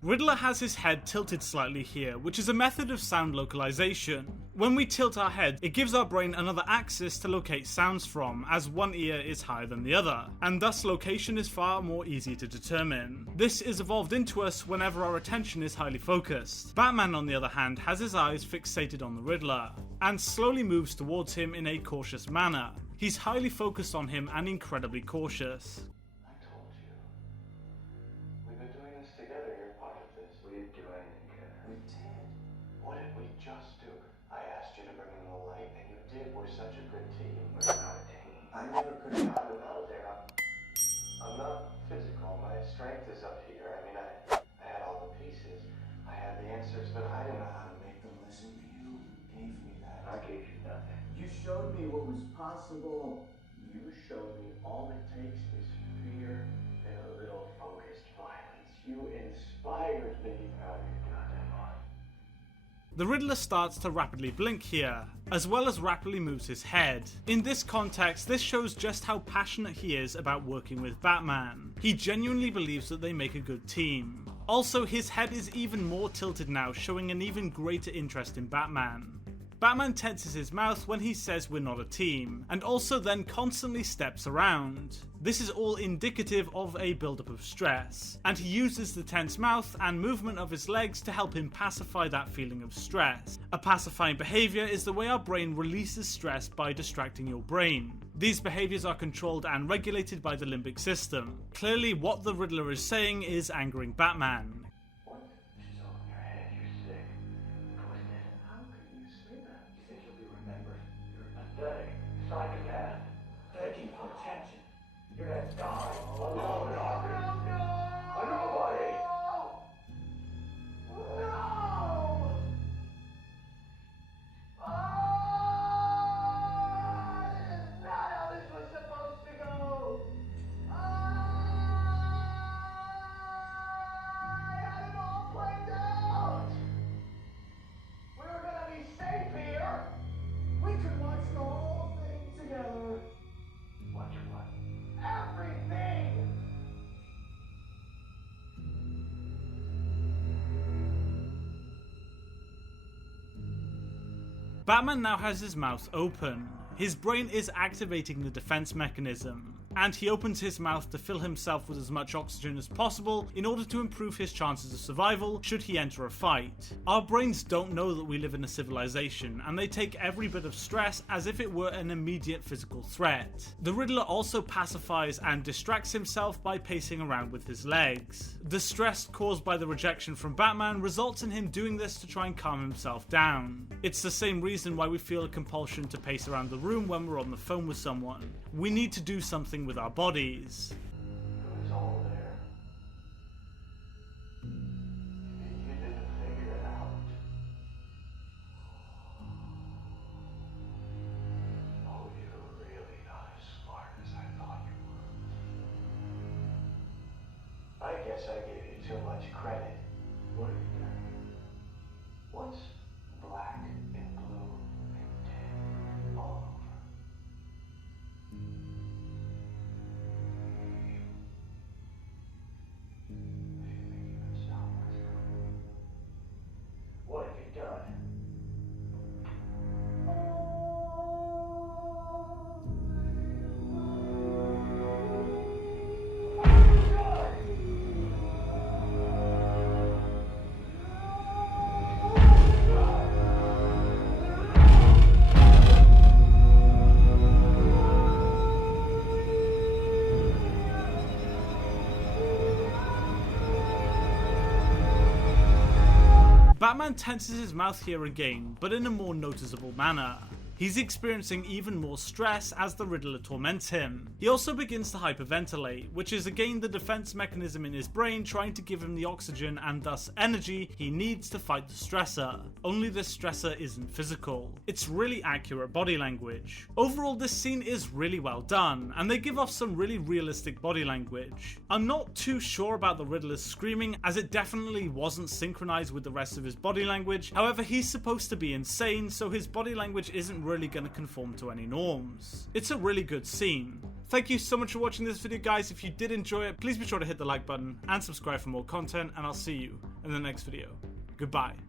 Riddler has his head tilted slightly here, which is a method of sound localization. When we tilt our head, it gives our brain another axis to locate sounds from, as one ear is higher than the other, and thus location is far more easy to determine. This is evolved into us whenever our attention is highly focused. Batman, on the other hand, has his eyes fixated on the Riddler, and slowly moves towards him in a cautious manner. He's highly focused on him and incredibly cautious. I never could have gotten him out there. I'm not physical. My strength is up here. I mean, I had all the pieces. I had the answers, but I didn't know how to make them listen. You gave me that. I gave you nothing. You showed me what was possible. You showed me all it takes is fear and a little focused violence. You inspired me. Oh, you goddamn on. The Riddler starts to rapidly blink here, as well as rapidly moves his head. In this context, this shows just how passionate he is about working with Batman. He genuinely believes that they make a good team. Also, his head is even more tilted now, showing an even greater interest in Batman. Batman tenses his mouth when he says we're not a team, and also then constantly steps around. This is all indicative of a buildup of stress, and he uses the tense mouth and movement of his legs to help him pacify that feeling of stress. A pacifying behaviour is the way our brain releases stress by distracting your brain. These behaviours are controlled and regulated by the limbic system. Clearly, what the Riddler is saying is angering Batman. Psychopath, begging for attention. You're gonna die alone, Arthur. No! A nobody! No! This is not how this was supposed to go! I had it all planned out! We were gonna be safe here! We could watch the whole thing together. Watch what? Everything! Batman now has his mouth open. His brain is activating the defense mechanism, and he opens his mouth to fill himself with as much oxygen as possible in order to improve his chances of survival should he enter a fight. Our brains don't know that we live in a civilization, and they take every bit of stress as if it were an immediate physical threat. The Riddler also pacifies and distracts himself by pacing around with his legs. The stress caused by the rejection from Batman results in him doing this to try and calm himself down. It's the same reason why we feel a compulsion to pace around the room when we're on the phone with someone. We need to do something with our bodies. It was all there. You didn't figure it out. Oh, you're really not as smart as I thought you were. I guess I gave you too much credit. What have you done? What's black and blue and dead all over? What have you done? Batman tenses his mouth here again, but in a more noticeable manner. He's experiencing even more stress as the Riddler torments him. He also begins to hyperventilate, which is again the defense mechanism in his brain trying to give him the oxygen and thus energy he needs to fight the stressor. Only this stressor isn't physical. It's really accurate body language. Overall, this scene is really well done, and they give off some really realistic body language. I'm not too sure about the Riddler's screaming, as it definitely wasn't synchronized with the rest of his body language. However, he's supposed to be insane, so his body language isn't really going to conform to any norms. It's a really good scene. Thank you so much for watching this video, guys. If you did enjoy it, please be sure to hit the like button and subscribe for more content, and I'll see you in the next video. Goodbye.